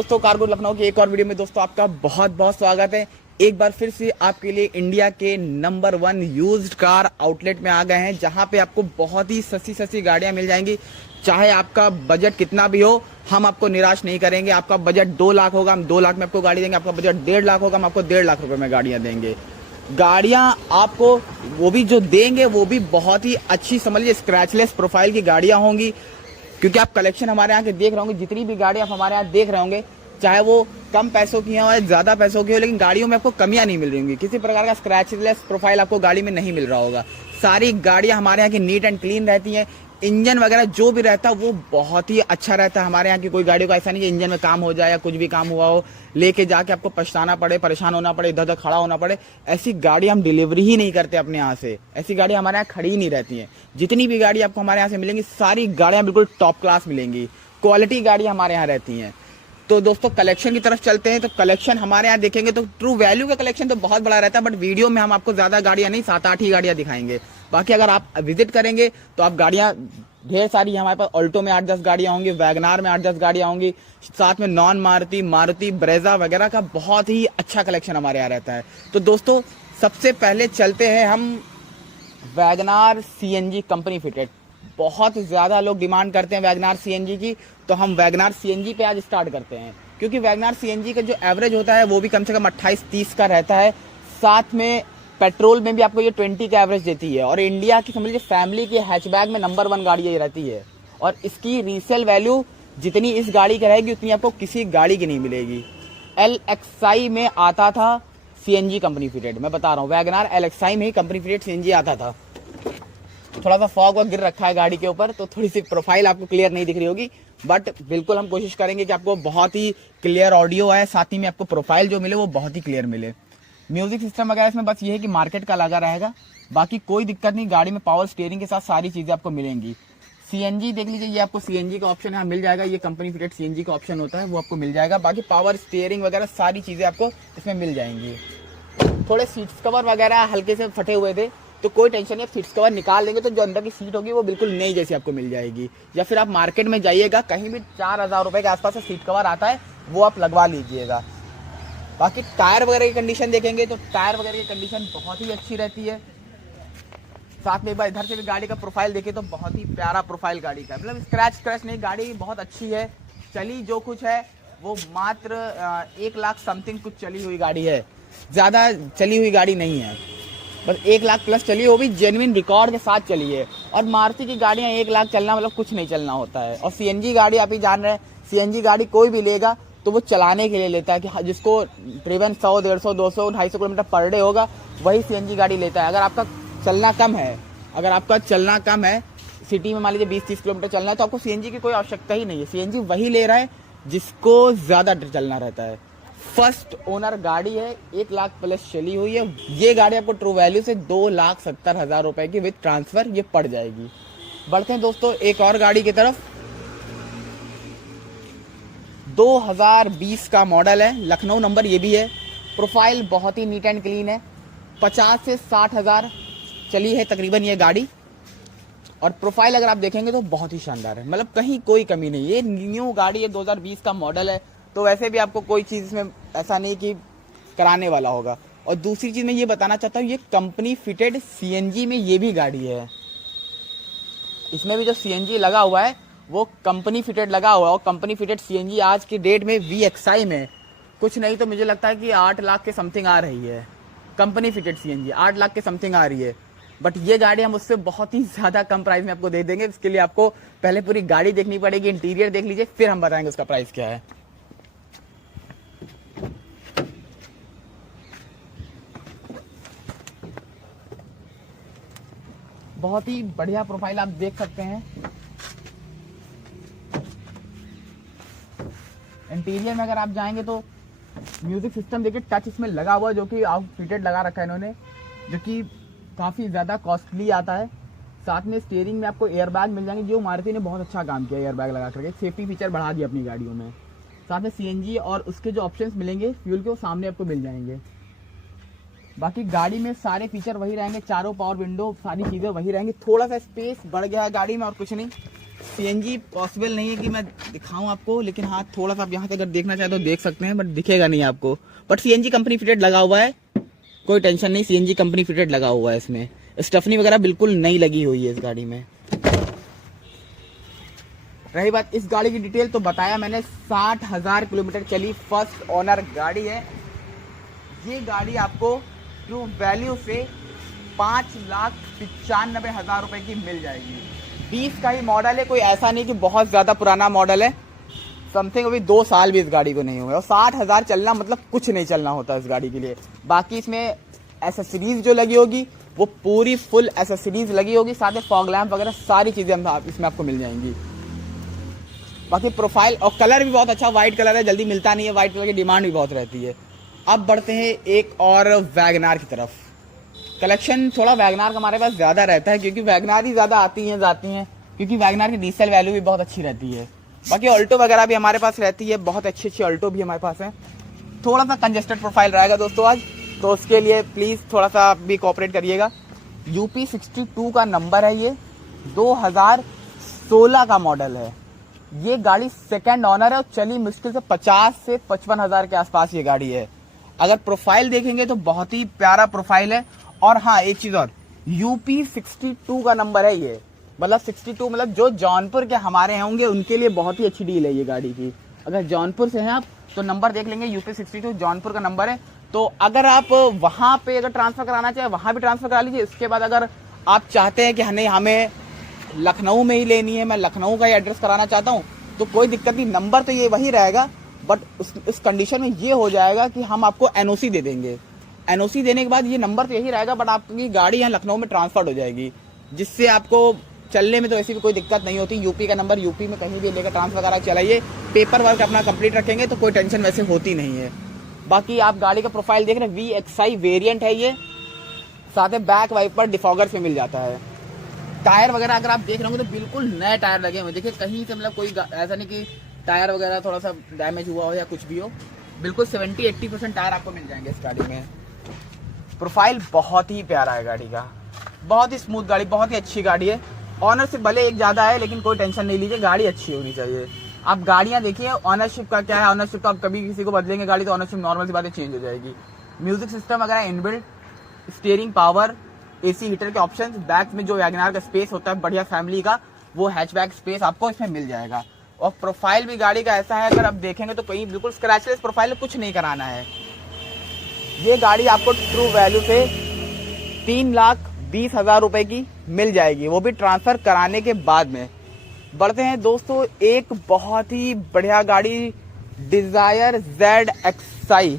दोस्तों, कार्गो लखनऊ की एक और वीडियो में दोस्तों आपका बहुत बहुत स्वागत है। एक बार फिर से आपके लिए इंडिया के नंबर 1 यूज्ड कार आउटलेट में आ गए हैं, जहां पे आपको बहुत ही सस्ती सस्ती गाड़ियां मिल जाएंगी। चाहे आपका बजट कितना भी हो, हम आपको निराश नहीं करेंगे। आपका बजट 2 लाख होगा, हम 2 लाख में आपको गाड़ी देंगे। आपका बजट 1.5 लाख होगा, हम आपको 1.5 लाख रुपए में गाड़ियां देंगे। गाड़ियां आपको वो भी जो देंगे वो भी बहुत ही अच्छी, समझ लीजिए स्क्रैचलेस प्रोफाइल की गाड़ियां होंगी। क्योंकि आप कलेक्शन हमारे यहाँ के देख रहे होंगे, जितनी भी गाड़ी आप हमारे यहाँ देख रहे होंगे, चाहे वो कम पैसों की हो या ज्यादा पैसों की हो, लेकिन गाड़ियों में आपको कमियां नहीं मिल रही होंगी। किसी प्रकार का स्क्रैचलेस प्रोफाइल आपको गाड़ी में नहीं मिल रहा होगा। सारी गाड़ियां हमारे यहाँ की नीट एंड क्लीन रहती हैं। इंजन वगैरह जो भी रहता है वो बहुत ही अच्छा रहता है। हमारे यहाँ की कोई गाड़ियों का ऐसा नहीं कि इंजन में काम हो जाए या कुछ भी काम हुआ हो, लेके जाके आपको पछताना पड़े, परेशान होना पड़े, इधर उधर खड़ा होना पड़े। ऐसी गाड़ी हम डिलीवरी ही नहीं करते अपने यहाँ से। ऐसी गाड़ी हमारे यहाँ खड़ी ही नहीं रहती हैं। जितनी भी गाड़ी आपको हमारे यहाँ से मिलेंगी, सारी गाड़ियाँ बिल्कुल टॉप क्लास मिलेंगी। क्वालिटी गाड़ी हमारे यहाँ रहती हैं। तो दोस्तों कलेक्शन की तरफ चलते हैं। तो कलेक्शन हमारे यहाँ देखेंगे तो ट्रू वैल्यू का कलेक्शन तो बहुत बड़ा रहता है, बट वीडियो में हम आपको ज्यादा गाड़ियां नहीं, 7-8 ही गाड़ियां दिखाएंगे। बाकी अगर आप विजिट करेंगे तो आप गाड़ियां ढेर सारी हमारे पास ऑल्टो में 8-10 गाड़ियां होंगी, वैगनार में 8-10 गाड़ियां होंगी, साथ में नॉन मारुति, मारुति ब्रेजा वगैरह का बहुत ही अच्छा कलेक्शन हमारे यहाँ रहता है। तो दोस्तों सबसे पहले चलते हैं हम वैगनार सीएनजी कंपनी फिटेड। बहुत ज्यादा लोग डिमांड करते हैं वैगनार सीएनजी की, तो हम वैगनार सीएनजी पे आज स्टार्ट करते हैं। क्योंकि वैगनार सीएनजी का जो एवरेज होता है वो भी कम से कम 28-30 का रहता है। साथ में पेट्रोल में भी आपको ये 20 का एवरेज देती है। और इंडिया की समझ लीजिए फैमिली की हैचबैग में नंबर 1 गाड़ी ये रहती है। और इसकी रीसेल वैल्यू जितनी इस गाड़ी की रहेगी उतनी आपको किसी गाड़ी की नहीं मिलेगी। LXi में आता था सीएनजी कंपनी फिटेड, मैं बता रहा हूँ, वैगनार LXi में ही कंपनी फिटेड सीएनजी आता था। थोड़ा सा फॉग वॉग गिर रखा है गाड़ी के ऊपर, तो थोड़ी सी प्रोफाइल आपको क्लियर नहीं दिख रही होगी, बट बिल्कुल हम कोशिश करेंगे कि आपको बहुत ही क्लियर ऑडियो आए, साथ ही में आपको प्रोफाइल जो मिले वो बहुत ही क्लियर मिले। म्यूजिक सिस्टम वगैरह इसमें बस ये है कि मार्केट का लगा रहेगा, बाकी कोई दिक्कत नहीं। गाड़ी में पावर स्टीयरिंग के साथ सारी चीजें आपको मिलेंगी। सीएनजी देख लीजिए, ये आपको सीएनजी का ऑप्शन यहाँ मिल जाएगा। ये कंपनी फिटेड सीएनजी का ऑप्शन होता है, वो आपको मिल जाएगा। बाकी पावर स्टीयरिंग वगैरह सारी चीजें आपको इसमें मिल जाएंगी। थोड़े सीट्स कवर वगैरह हल्के से फटे हुए थे, तो कोई टेंशन नहीं, आप सीट्स कवर निकाल देंगे तो जो अंदर की सीट होगी वो बिल्कुल नई जैसी आपको मिल जाएगी। या फिर आप मार्केट में जाइएगा, कहीं भी 4000 रुपए के आसपास से सीट कवर आता है, वो आप लगवा लीजिएगा। बाकी टायर वगैरह की कंडीशन देखेंगे तो टायर वगैरह की कंडीशन बहुत ही अच्छी रहती है। साथ में एक बार इधर से भी गाड़ी का प्रोफाइल देखे तो बहुत ही प्यारा प्रोफाइल गाड़ी का, मतलब स्क्रैच नहीं, गाड़ी बहुत अच्छी है। चली जो कुछ है वो मात्र 1 लाख समथिंग कुछ चली हुई गाड़ी है, ज्यादा चली हुई गाड़ी नहीं है, बस 1 लाख प्लस चली है, वो भी जेन्युइन रिकॉर्ड के साथ चली है। और मारुति की गाड़ियां 1 लाख चलना मतलब कुछ नहीं चलना होता है। और सीएनजी गाड़ी आप ही जान रहे हैं, सीएनजी गाड़ी कोई भी लेगा तो वो चलाने के लिए लेता है, कि जिसको तकरीबन 100, 150, 200, 250 किलोमीटर पर डे होगा वही सीएनजी गाड़ी लेता है। अगर आपका चलना कम है, सिटी में मान लीजिए 20-30 किलोमीटर चलना है, तो आपको सीएनजी की कोई आवश्यकता ही नहीं है। सीएनजी वही ले रहा है जिसको ज्यादा चलना रहता है। फर्स्ट ओनर गाड़ी है, 1 लाख प्लस चली हुई है। ये गाड़ी आपको ट्रू वैल्यू से 2,70,000 रुपए की विद ट्रांसफर ये पड़ जाएगी। बढ़ते हैं दोस्तों एक और गाड़ी की तरफ। 2020 का मॉडल है, लखनऊ नंबर ये भी है। प्रोफाइल बहुत ही नीट एंड क्लीन है। 50 से 60 हज़ार चली है तकरीबन ये गाड़ी। और प्रोफाइल अगर आप देखेंगे तो बहुत ही शानदार है, मतलब कहीं कोई कमी नहीं। ये न्यू गाड़ी है, 2020 का मॉडल है, तो वैसे भी आपको कोई चीज़ इसमें ऐसा नहीं कि कराने वाला होगा। और दूसरी चीज़ मैं ये बताना चाहता हूँ, ये कंपनी फिटेड सीएनजी में ये भी गाड़ी है। इसमें भी जो सीएनजी लगा हुआ है वो कंपनी फिटेड लगा हुआ है। और कंपनी फिटेड सीएनजी आज की डेट में VXi में कुछ नहीं तो मुझे लगता है कि 8 लाख के समथिंग आ रही है। कंपनी फिटेड सीएनजी 8 लाख के समथिंग आ रही है। बट ये गाड़ी हम उससे बहुत ही ज़्यादा कम प्राइस में आपको दे देंगे। इसके लिए आपको पहले पूरी गाड़ी देखनी पड़ेगी, इंटीरियर देख लीजिए, फिर हम बताएंगे उसका प्राइस क्या है। बहुत ही बढ़िया प्रोफाइल आप देख सकते हैं। इंटीरियर में अगर आप जाएंगे तो म्यूजिक सिस्टम देखिए, टच इसमें लगा हुआ है, जो कि आउटफिटेड लगा रखा है इन्होंने, जो कि काफ़ी ज़्यादा कॉस्टली आता है। साथ में स्टीयरिंग में आपको एयरबैग मिल जाएंगे, जो मारुति ने बहुत अच्छा काम किया एयरबैग लगा करके, सेफ्टी फीचर बढ़ा दिया अपनी गाड़ियों में। साथ में सीएनजी और उसके जो ऑप्शंस मिलेंगे फ्यूल के, वो सामने आपको मिल जाएंगे। बाकी गाड़ी में सारे फीचर वही रहेंगे, चारों पावर विंडो, सारी चीज़ें वही रहेंगी। थोड़ा सा स्पेस बढ़ गया है गाड़ी में और कुछ नहीं। सीएनजी पॉसिबल नहीं है कि मैं दिखाऊं आपको, लेकिन हाँ थोड़ा सा आप यहाँ से अगर देखना चाहे तो देख सकते हैं, बट दिखेगा नहीं आपको। बट सीएनजी कंपनी फिटेड लगा हुआ है, कोई टेंशन नहीं, सीएनजी कंपनी फिटेड लगा हुआ है। इसमें स्टफनी वगैरह बिल्कुल नई लगी हुई है इस गाड़ी में। रही बात इस गाड़ी की डिटेल, तो बताया मैंने 60,000 किलोमीटर चली, फर्स्ट ओनर गाड़ी है। ये गाड़ी आपको ट्रू वैल्यू से 5,95,000 रुपए की मिल जाएगी। 20 का ही मॉडल है, कोई ऐसा नहीं कि बहुत ज़्यादा पुराना मॉडल है। समथिंग अभी 2 साल भी इस गाड़ी को नहीं हुए, और 60,000 चलना मतलब कुछ नहीं चलना होता इस गाड़ी के लिए। बाकी इसमें एसेसरीज जो लगी होगी वो पूरी फुल एसेसरीज लगी होगी, साथ में फॉग लैम्प वगैरह सारी चीज़ें इसमें आपको मिल जाएंगी। बाकी प्रोफाइल और कलर भी बहुत अच्छा वाइट कलर है, जल्दी मिलता नहीं है, वाइट कलर की डिमांड भी बहुत रहती है। अब बढ़ते हैं एक और वैगनार की तरफ। कलेक्शन थोड़ा वैगनार का हमारे पास ज़्यादा रहता है, क्योंकि वैगनार ही ज़्यादा आती हैं जाती हैं, क्योंकि वैगनार की डीजल वैल्यू भी बहुत अच्छी रहती है। बाकी ऑल्टो वगैरह भी हमारे पास रहती है, बहुत अच्छी अच्छी ऑल्टो भी हमारे पास है। थोड़ा सा कंजेस्टेड प्रोफाइल रहेगा दोस्तों आज, तो उसके लिए प्लीज़ थोड़ा सा भी कोऑपरेट करिएगा। यूपी 62 का नंबर है, ये 2016 का मॉडल है। ये गाड़ी सेकंड ऑनर है और चली मुश्किल से 50 से 55 हज़ार के आसपास ये गाड़ी है। अगर प्रोफाइल देखेंगे तो बहुत ही प्यारा प्रोफाइल है। और हाँ एक चीज़ और, यूपी 62 का नंबर है ये, मतलब 62 मतलब जो जौनपुर के हमारे होंगे उनके लिए बहुत ही अच्छी डील है ये गाड़ी की। अगर जौनपुर से हैं आप तो नंबर देख लेंगे, यूपी 62 जौनपुर का नंबर है। तो अगर आप वहाँ पे अगर ट्रांसफ़र कराना चाहे वहाँ भी ट्रांसफ़र करा लीजिए। इसके बाद अगर आप चाहते हैं कि नहीं हमें लखनऊ में ही लेनी है, मैं लखनऊ का ही एड्रेस कराना चाहता हूँ, तो कोई दिक्कत नहीं, नंबर तो ये वही रहेगा। बट इस कंडीशन में ये हो जाएगा कि हम आपको एनओसी दे देंगे। एनओसी देने के बाद ये नंबर तो यही रहेगा, बट आपकी गाड़ी यहाँ लखनऊ में ट्रांसफर हो जाएगी, जिससे आपको चलने में तो ऐसी भी कोई दिक्कत नहीं होती। यूपी का नंबर यूपी में कहीं भी लेकर ट्रांसफर करा चलाइए, पेपर वर्क अपना कंप्लीट रखेंगे तो कोई टेंशन वैसे होती नहीं है। बाकी आप गाड़ी का प्रोफाइल देख रहे हैं, VXI वेरिएंट है ये, साथ में बैक वाइपर डिफॉगर से मिल जाता है। टायर वगैरह अगर आप देख रहे होंगे तो बिल्कुल नए टायर लगे हुए, देखिए कहीं से मतलब कोई ऐसा नहीं कि टायर वगैरह थोड़ा सा डैमेज हुआ हो या कुछ भी हो, बिल्कुल 70-80% टायर आपको मिल जाएंगे इस गाड़ी में। प्रोफाइल बहुत ही प्यारा है गाड़ी का, बहुत ही स्मूथ गाड़ी, बहुत ही अच्छी गाड़ी है। ऑनरशिप भले एक ज़्यादा है, लेकिन कोई टेंशन नहीं लीजिए, गाड़ी अच्छी होनी चाहिए। आप गाड़ियाँ देखिए, ऑनरशिप का क्या है, ऑनरशिप तो आप कभी किसी को बदलेंगे गाड़ी तो ऑनरशिप नॉर्मल सी बातें चेंज हो जाएगी। म्यूजिक सिस्टम वगैरह inbuilt, steering power, AC heater के ऑप्शंस, बैक में जो वैगनार का स्पेस होता है बढ़िया फैमिली का, वो हैचबैक स्पेस आपको इसमें मिल जाएगा। और प्रोफाइल भी गाड़ी का ऐसा है, अगर आप देखेंगे तो कहीं बिल्कुल स्क्रैचलेस प्रोफाइल, कुछ नहीं कराना है। ये गाड़ी आपको ट्रू वैल्यू से 3,20,000 रुपए की मिल जाएगी, वो भी ट्रांसफ़र कराने के बाद में। बढ़ते हैं दोस्तों एक बहुत ही बढ़िया गाड़ी, डिज़ायर ZXi,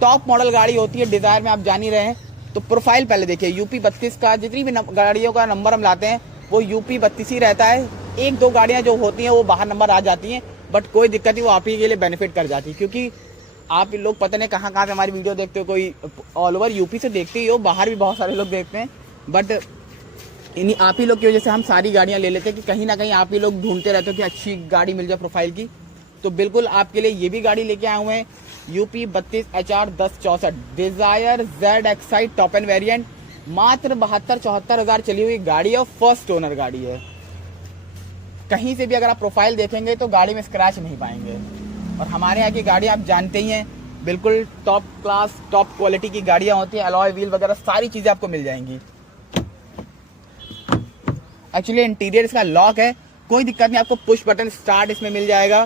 टॉप मॉडल गाड़ी होती है डिज़ायर में, आप जान ही रहे हैं। तो प्रोफाइल पहले देखिए, यूपी 32 का, जितनी भी गाड़ियों का नंबर हम लाते हैं वो यूपी 32 ही रहता है। 1-2 गाड़ियां जो होती हैं वो बाहर नंबर आ जाती हैं, बट कोई दिक्कत नहीं, वो आप ही के लिए बेनिफिट कर जाती है, क्योंकि आप लोग पता नहीं कहाँ से हमारी वीडियो देखते हो, कोई ऑल ओवर यूपी से देखते ही हो, बाहर भी बहुत सारे लोग देखते हैं, बट इन्हीं आप ही लोग की वजह से हम सारी गाड़ियाँ ले लेते हैं कि कहीं ना कहीं आप ही लोग ढूंढते रहते हो कि अच्छी गाड़ी मिल जाए प्रोफाइल की। तो बिल्कुल आपके लिए ये भी गाड़ी लेके आए हुए हैं, UP 32 HR 1064 desire ZXi top end variant, मात्र 72-74 हज़ार चली हुई गाड़ी है, फर्स्ट ओनर गाड़ी है। कहीं से भी अगर आप प्रोफाइल देखेंगे तो गाड़ी में स्क्रैच नहीं पाएंगे। और हमारे यहाँ की गाड़ी आप जानते ही हैं, बिल्कुल टॉप क्लास टॉप क्वालिटी की गाड़ियाँ होती हैं, अलॉय व्हील वगैरह सारी चीज़ें आपको मिल जाएंगी। एक्चुअली इंटीरियर इसका लॉक है, कोई दिक्कत नहीं, आपको पुश बटन स्टार्ट इसमें मिल जाएगा,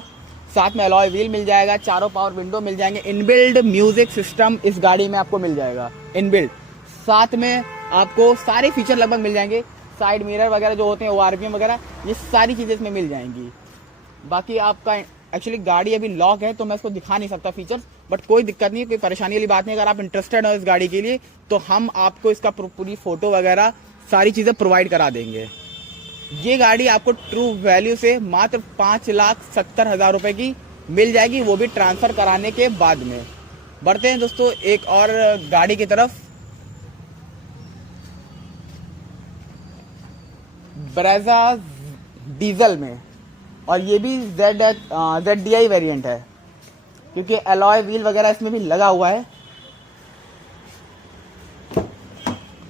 साथ में अलॉय व्हील मिल जाएगा, चारों पावर विंडो मिल जाएंगे, इनबिल्ड म्यूजिक सिस्टम इस गाड़ी में आपको मिल जाएगा इनबिल्ड, साथ में आपको सारे फीचर लगभग मिल जाएंगे, साइड मिरर वगैरह जो होते हैं ORVM वगैरह, ये सारी चीज़ें इसमें मिल जाएंगी। बाकी आपका एक्चुअली गाड़ी अभी लॉक है तो मैं इसको दिखा नहीं सकता फीचर्स, बट कोई दिक्कत नहीं, कोई परेशानी वाली बात नहीं। अगर आप इंटरेस्टेड हो इस गाड़ी के लिए तो हम आपको इसका पूरी फ़ोटो वगैरह सारी चीज़ें प्रोवाइड करा देंगे। ये गाड़ी आपको ट्रू वैल्यू से मात्र 5,70,000 रुपए की मिल जाएगी, वो भी ट्रांसफ़र कराने के बाद में। बढ़ते हैं दोस्तों एक और गाड़ी की तरफ, ब्रेजा डीजल में, और ये भी ZDI वेरिएंट है, क्योंकि अलॉय व्हील वगैरह इसमें भी लगा हुआ है।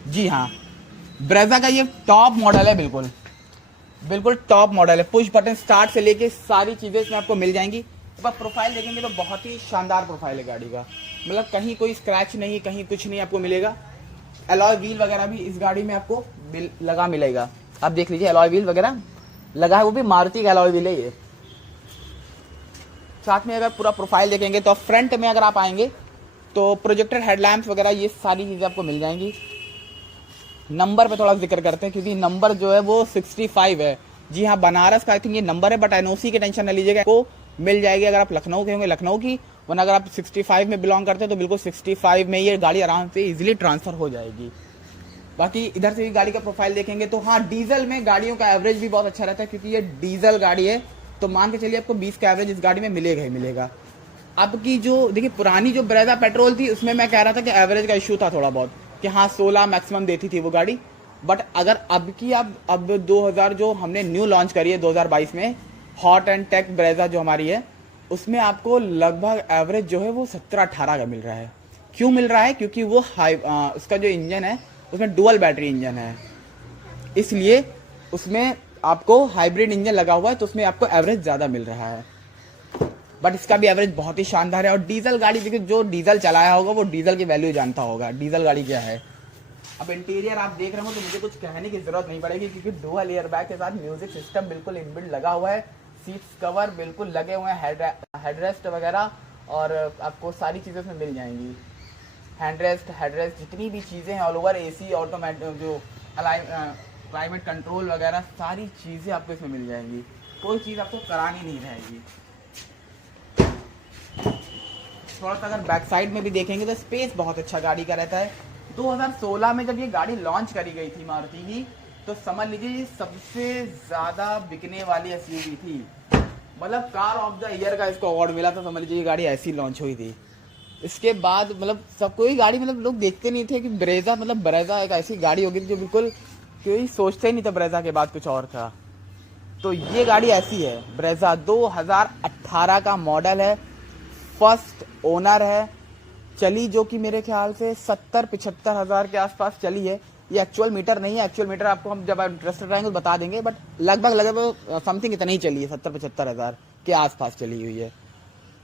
जी हाँ, ब्रेजा का ये टॉप मॉडल है बिल्कुल, बिल्कुल टॉप मॉडल है, पुश बटन स्टार्ट से लेके सारी चीज़ें इसमें आपको मिल जाएंगी। तो आप प्रोफाइल देखेंगे तो बहुत ही शानदार प्रोफाइल है गाड़ी का, मतलब कहीं कोई स्क्रैच नहीं, कहीं कुछ नहीं आपको मिलेगा। अलॉय व्हील वगैरह भी इस गाड़ी में आपको लगा मिलेगा, आप देख लीजिए अलॉय व्हील वगैरह लगा है, वो भी मारुति का अलॉय व्हील है ये। साथ में अगर पूरा प्रोफाइल देखेंगे तो फ्रंट में अगर आप आएंगे तो प्रोजेक्टर हेडलैम्प्स वगैरह ये सारी चीज़ें आपको मिल जाएंगी। नंबर पे थोड़ा जिक्र करते हैं क्योंकि नंबर जो है वो 65 है। जी हाँ, बनारस का आई थिंक ये नंबर है, बट एनओसी की टेंशन न लीजिएगा, को मिल जाएगी। अगर आप लखनऊ के होंगे लखनऊ की, वरना अगर आप 65 में बिलोंग करते हैं तो बिल्कुल 65 में ये गाड़ी आराम से इजीली ट्रांसफर हो जाएगी। बाकी इधर से भी गाड़ी का प्रोफाइल देखेंगे तो हाँ, डीजल में गाड़ियों का एवरेज भी बहुत अच्छा रहता है क्योंकि ये डीजल गाड़ी है, तो मान के चलिए आपको 20 का एवरेज इस गाड़ी में मिलेगा ही मिलेगा। अब की जो देखिए पुरानी जो ब्रेजा पेट्रोल थी उसमें मैं कह रहा था कि एवरेज का इशू था थोड़ा बहुत, कि हाँ 16 मैक्सिमम देती थी वो गाड़ी। बट अगर अब की अब 2000 जो हमने न्यू लॉन्च करी है 2022 में हॉट एंड टेक ब्रेजा जो हमारी है, उसमें आपको लगभग एवरेज जो है वो 17-18 का मिल रहा है। क्यों मिल रहा है? क्योंकि वो उसका जो इंजन है उसमें डुअल बैटरी इंजन है, इसलिए उसमें आपको हाइब्रिड इंजन लगा हुआ है, तो उसमें आपको एवरेज ज़्यादा मिल रहा है। बट इसका भी एवरेज बहुत ही शानदार है। और डीजल गाड़ी, देखिए जो डीजल चलाया होगा वो डीजल की वैल्यू जानता होगा, डीजल गाड़ी क्या है। अब इंटीरियर आप देख रहे हो तो मुझे कुछ कहने की जरूरत नहीं पड़ेगी क्योंकि डुअल एयर बैग के साथ म्यूजिक सिस्टम बिल्कुल इनबिल्ट लगा हुआ है, सीट्स कवर बिल्कुल लगे हुए हैं, हेडरेस्ट वगैरह और आपको सारी चीज़ें उसमें मिल जाएंगी। हेडरेस्ट जितनी भी चीज़ें हैं ऑल ओवर, एसी ऑटोमेटिक जो क्लाइमेट कंट्रोल वगैरह सारी चीज़ें आपको इसमें मिल जाएंगी, कोई चीज़ आपको करानी नहीं रहेगी। थोड़ा सा अगर बैक साइड में भी देखेंगे तो स्पेस बहुत अच्छा गाड़ी का रहता है। 2016 में जब ये गाड़ी लॉन्च करी गई थी मारुति की, तो समझ लीजिए ये सबसे ज़्यादा बिकने वाली एसयूवी थी, मतलब कार ऑफ द ईयर का इसको अवार्ड मिला था। समझ लीजिए ये गाड़ी ऐसी लॉन्च हुई थी। इसके बाद मतलब सब कोई गाड़ी, मतलब लोग देखते नहीं थे कि ब्रेजा, मतलब ब्रेजा एक ऐसी गाड़ी होगी जो बिल्कुल कोई सोचते ही नहीं था ब्रेजा के बाद कुछ और था। तो ये गाड़ी ऐसी है, ब्रेजा 2018 का मॉडल है, फर्स्ट ओनर है, चली जो कि मेरे ख्याल से 70-75 हज़ार के आसपास चली है। ये एक्चुअल मीटर नहीं है, एक्चुअल मीटर आपको हम जब इंटरेस्टेड रहेंगे तो बता देंगे, बट लगभग समथिंग इतना ही चली है, 70-75 हज़ार के आसपास चली हुई है।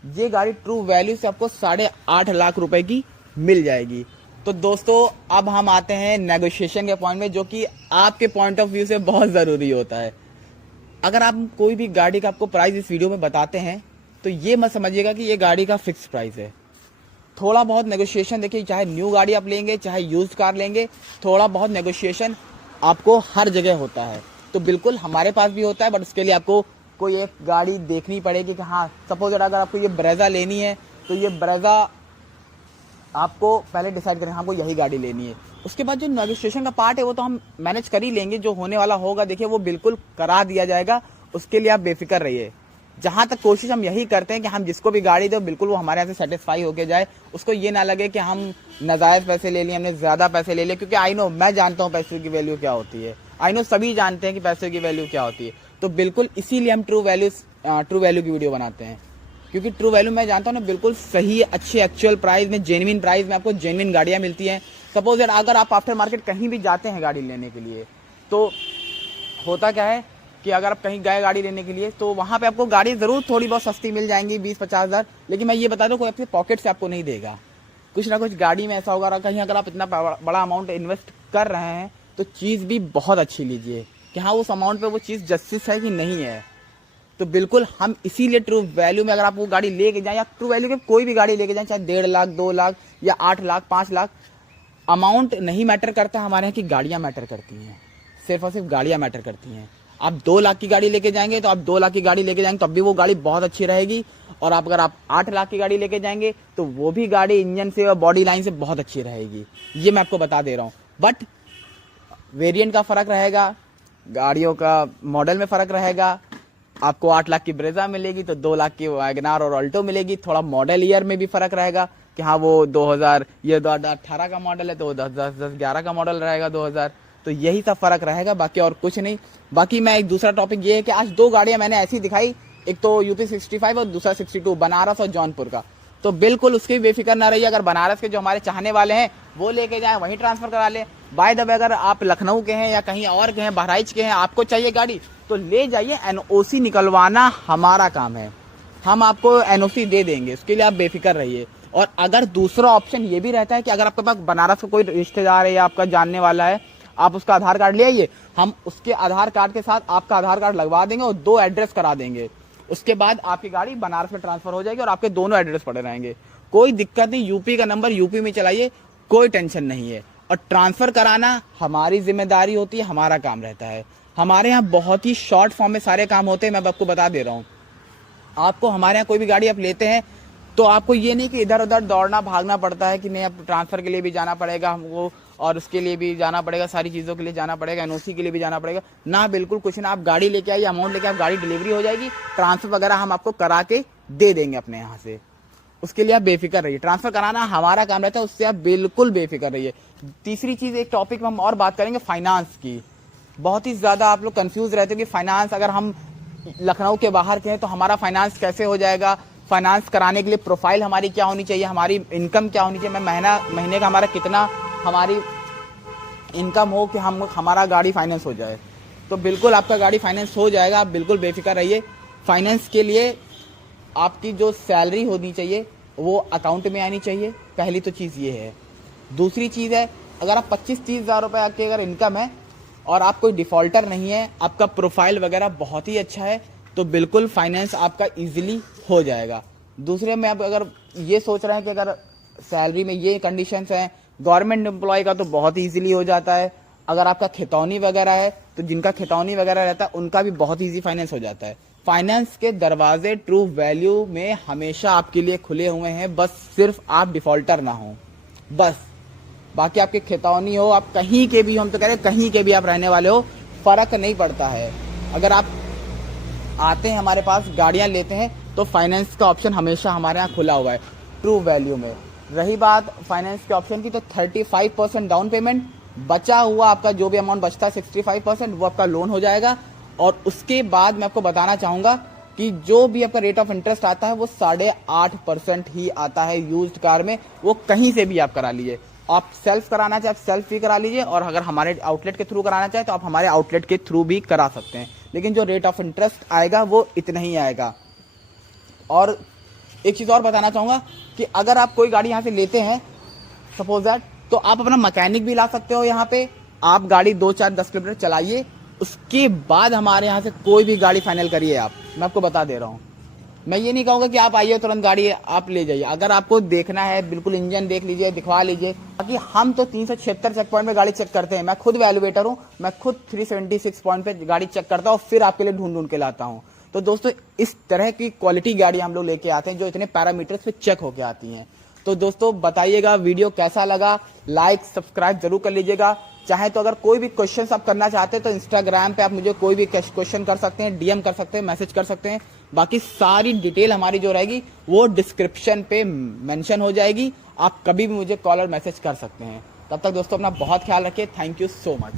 ये गाड़ी ट्रू वैल्यू से आपको 8.5 लाख रुपए की मिल जाएगी। तो दोस्तों अब हम आते हैं नेगोशिएशन के पॉइंट में, जो कि आपके पॉइंट ऑफ व्यू से बहुत ज़रूरी होता है। अगर आप कोई भी गाड़ी का आपको प्राइस इस वीडियो में बताते हैं तो ये मत समझिएगा कि ये गाड़ी का फिक्स प्राइस है। थोड़ा बहुत नेगोशिएशन देखिए, चाहे न्यू गाड़ी आप लेंगे चाहे यूज्ड कार लेंगे, थोड़ा बहुत नेगोशिएशन आपको हर जगह होता है। तो बिल्कुल हमारे पास भी होता है, बट उसके लिए आपको कोई एक गाड़ी देखनी पड़ेगी कि हाँ सपोज अगर आपको ये ब्रेजा लेनी है तो ये ब्रेजा आपको पहले डिसाइड करें हमको यही गाड़ी लेनी है। उसके बाद जो नेगोशिएशन का पार्ट है वो तो हम मैनेज कर ही लेंगे, जो होने वाला होगा देखिए वो बिल्कुल करा दिया जाएगा, उसके लिए आप बेफिक्र रहिए। जहाँ तक कोशिश हम यही करते हैं कि हम जिसको भी गाड़ी दो बिल्कुल वो हमारे यहाँ से सेटिस्फाई होके जाए, उसको ये ना लगे कि हम नाजायज़ पैसे ले लिए, हमने ज़्यादा पैसे ले लिए। क्योंकि आई नो, मैं जानता हूँ पैसे की वैल्यू क्या होती है, आई नो सभी जानते हैं कि पैसे की वैल्यू क्या होती है। तो बिल्कुल इसीलिए हम ट्रू वैल्यू की वीडियो बनाते हैं, क्योंकि ट्रू वैल्यू मैं जानता हूँ ना बिल्कुल सही अच्छे एक्चुअल प्राइस में, जेन्युइन प्राइस में आपको जेन्युइन गाड़ियाँ मिलती हैं। सपोज अगर आप आफ्टर मार्केट कहीं भी जाते हैं गाड़ी लेने के लिए, तो होता क्या है कि अगर आप कहीं गए गाड़ी लेने के लिए तो वहाँ पे आपको गाड़ी ज़रूर थोड़ी बहुत सस्ती मिल जाएंगी 20-50 हज़ार, लेकिन मैं ये बता दूँ कोई आपके पॉकेट से आपको नहीं देगा। कुछ ना कुछ गाड़ी में ऐसा होगा, कहीं अगर आप इतना बड़ा अमाउंट इन्वेस्ट कर रहे हैं तो चीज़ भी बहुत अच्छी लीजिए कि हाँ उस अमाउंट पे वो चीज़ जस्टिस है कि नहीं है। तो बिल्कुल हम इसीलिए ट्रू वैल्यू में अगर आप वो गाड़ी लेके जाएं या ट्रू वैल्यू के कोई भी गाड़ी लेके जाएं, चाहे 1.5 लाख 2 लाख या 8 लाख 5 लाख, अमाउंट नहीं मैटर करता, हमारे यहाँ की गाड़ियाँ मैटर करती हैं, सिर्फ और सिर्फ गाड़ियाँ मैटर करती हैं। आप 2 लाख की गाड़ी लेके जाएंगे तो आप 2 लाख की गाड़ी लेके जाएंगे तब भी वो गाड़ी बहुत अच्छी रहेगी, और अगर आप 8 लाख की गाड़ी लेके जाएंगे तो वो भी गाड़ी इंजन से और बॉडी लाइन से बहुत अच्छी रहेगी। ये मैं आपको बता दे रहा हूँ। बट वेरिएंट का फ़र्क रहेगा, गाड़ियों का मॉडल में फ़र्क रहेगा। आपको 8 लाख की ब्रेजा मिलेगी तो 2 लाख की वैगनार और ऑल्टो मिलेगी। थोड़ा मॉडल ईयर में भी फ़र्क रहेगा कि हाँ वो 2018 का मॉडल है तो 2011 का मॉडल रहेगा 2000। तो यही सब फ़र्क रहेगा, बाकी और कुछ नहीं। बाकी मैं एक दूसरा टॉपिक ये है कि आज 2 गाड़ियाँ मैंने ऐसी दिखाई, एक तो यूपी 65 और दूसरा 62, बनारस और जौनपुर का। तो बिल्कुल उसकी बेफिक्र ना रहिए। अगर बनारस के जो हमारे चाहने वाले हैं वो लेके जाएं, वहीं ट्रांसफ़र करा लें। बाय द वे अगर आप लखनऊ के हैं या कहीं और के हैं, बहराइच के हैं, आपको चाहिए गाड़ी तो ले जाइए, एनओसी निकलवाना हमारा काम है, हम आपको एनओसी दे देंगे, उसके लिए आप बेफिक्र रहिए। और अगर दूसरा ऑप्शन ये भी रहता है कि अगर आपके पास बनारस का कोई रिश्तेदार है या आपका जानने वाला है, आप उसका आधार कार्ड ले आइए, हम उसके आधार कार्ड के साथ आपका आधार कार्ड लगवा देंगे और 2 एड्रेस करा देंगे। उसके बाद आपकी गाड़ी बनारस में ट्रांसफर हो जाएगी और आपके दोनों एड्रेस पड़े रहेंगे, कोई दिक्कत नहीं। यूपी का नंबर यूपी में चलाइए, कोई टेंशन नहीं है। और ट्रांसफर कराना हमारी जिम्मेदारी होती है, हमारा काम रहता है। हमारे यहाँ बहुत ही शॉर्ट फॉर्म में सारे काम होते हैं, मैं आपको बता दे रहा हूँ। आपको हमारे यहाँ कोई भी गाड़ी आप लेते हैं तो आपको ये नहीं कि इधर उधर दौड़ना भागना पड़ता है कि नहीं, अब ट्रांसफर के लिए भी जाना पड़ेगा हमको और उसके लिए भी जाना पड़ेगा, सारी चीज़ों के लिए जाना पड़ेगा, एनओसी के लिए भी जाना पड़ेगा ना, बिल्कुल कुछ ना। आप गाड़ी लेके आइए, अमाउंट लेके आप गाड़ी डिलीवरी हो जाएगी, ट्रांसफर वगैरह हम आपको करा के दे देंगे अपने यहाँ से, उसके लिए आप बेफिक्र रहिए। ट्रांसफर कराना हमारा काम रहता है, उससे आप बिल्कुल बेफिक्र रहिए। तीसरी चीज़, एक टॉपिक में हम और बात करेंगे फाइनेंस की। बहुत ही ज़्यादा आप लोग कंफ्यूज रहते हो कि फाइनेंस अगर हम लखनऊ के बाहर के हैं तो हमारा फाइनेंस कैसे हो जाएगा, फाइनेंस कराने के लिए प्रोफाइल हमारी क्या होनी चाहिए, हमारी इनकम क्या होनी चाहिए, महीने का हमारा कितना हमारी इनकम हो कि हमारा गाड़ी फाइनेंस हो जाए। तो बिल्कुल आपका गाड़ी फाइनेंस हो जाएगा, आप बिल्कुल बेफिक्र रहिए। फाइनेंस के लिए आपकी जो सैलरी होनी चाहिए वो अकाउंट में आनी चाहिए, पहली तो चीज़ ये है। दूसरी चीज़ है, अगर आप 25-30 हज़ार रुपये आपकी अगर इनकम है और आप कोई डिफ़ॉल्टर नहीं है, आपका प्रोफाइल वगैरह बहुत ही अच्छा है, तो बिल्कुल फाइनेंस आपका इजीली हो जाएगा। दूसरे में आप अगर ये सोच रहे हैं कि अगर सैलरी में ये कंडीशंस हैं, गवर्नमेंट एम्प्लॉय का तो बहुत ईजिली हो जाता है। अगर आपका खितौनी वगैरह है तो जिनका खितौनी वगैरह रहता है उनका भी बहुत ईजी फाइनेंस हो जाता है। फाइनेंस के दरवाजे ट्रू वैल्यू में हमेशा आपके लिए खुले हुए हैं, बस सिर्फ आप डिफ़ॉल्टर ना हो बस। बाकी आपके खितौनी हो, आप कहीं के भी, हम तो कह रहे हैं कहीं के भी आप रहने वाले हो, फ़र्क नहीं पड़ता है। अगर आप आते हैं हमारे पास गाड़ियां लेते हैं तो फाइनेंस का ऑप्शन हमेशा हमारे यहाँ खुला हुआ है ट्रू वैल्यू में। रही बात फाइनेंस के ऑप्शन की, तो 35% डाउन पेमेंट, बचा हुआ आपका जो भी अमाउंट बचता है 65% वो आपका लोन हो जाएगा। और उसके बाद मैं आपको बताना चाहूँगा कि जो भी आपका रेट ऑफ इंटरेस्ट आता है वो 8.5% ही आता है यूज्ड कार में, वो कहीं से भी आप करा लीजिए। आप सेल्फ कराना चाहे आप सेल्फ भी करा लीजिए, और अगर हमारे आउटलेट के थ्रू कराना चाहे तो आप हमारे आउटलेट के थ्रू भी करा सकते हैं, लेकिन जो रेट ऑफ इंटरेस्ट आएगा वो इतना ही आएगा। और एक चीज़ और बताना चाहूँगा कि अगर आप कोई गाड़ी यहाँ से लेते हैं सपोज दैट, तो आप अपना मैकेनिक भी ला सकते हो यहाँ पे। आप गाड़ी 2-4-10 किलोमीटर चलाइए, उसके बाद हमारे यहाँ से कोई भी गाड़ी फाइनल करिए आप, मैं आपको बता दे रहा हूँ। मैं ये नहीं कहूँगा कि आप आइए तुरंत गाड़ी आप ले जाइए, अगर आपको देखना है बिल्कुल इंजन देख लीजिए, दिखवा लीजिए। बाकी हम तो 376 चेक पॉइंट पे गाड़ी चेक करते हैं, मैं खुद वैल्यूएटर हूँ, मैं खुद 376 पॉइंट पे गाड़ी चेक करता हूँ, फिर आपके लिए ढूंढ के लाता हूँ। तो दोस्तों इस तरह की क्वालिटी गाड़ी हम लोग लेके आते हैं जो इतने पैरामीटर्स पे चेक होके आती हैं। तो दोस्तों बताइएगा वीडियो कैसा लगा, लाइक सब्सक्राइब जरूर कर लीजिएगा। चाहे तो अगर कोई भी क्वेश्चन आप करना चाहते हैं तो इंस्टाग्राम पे आप मुझे कोई भी क्वेश्चन कर सकते हैं, डीएम कर सकते हैं, मैसेज कर सकते हैं। बाकी सारी डिटेल हमारी जो रहेगी वो डिस्क्रिप्शन पे मेंशन हो जाएगी, आप कभी भी मुझे कॉल और मैसेज कर सकते हैं। तब तक दोस्तों अपना बहुत ख्याल रखिए, थैंक यू सो मच।